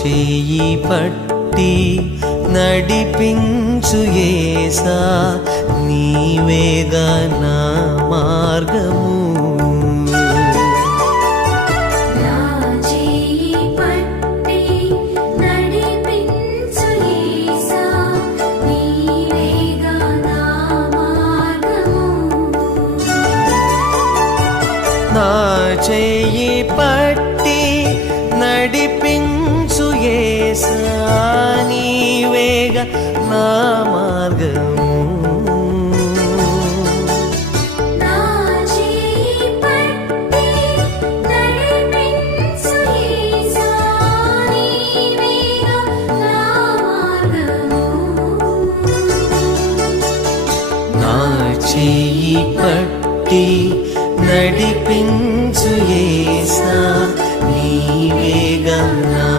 చేయి పట్టి నడిపించు యేసా నీవేగా నా మార్గము. నా చేయి పట్టి నడిపించు యేసా నీవేగా నా మార్గము. నా చేయి పట్టి నడిపించు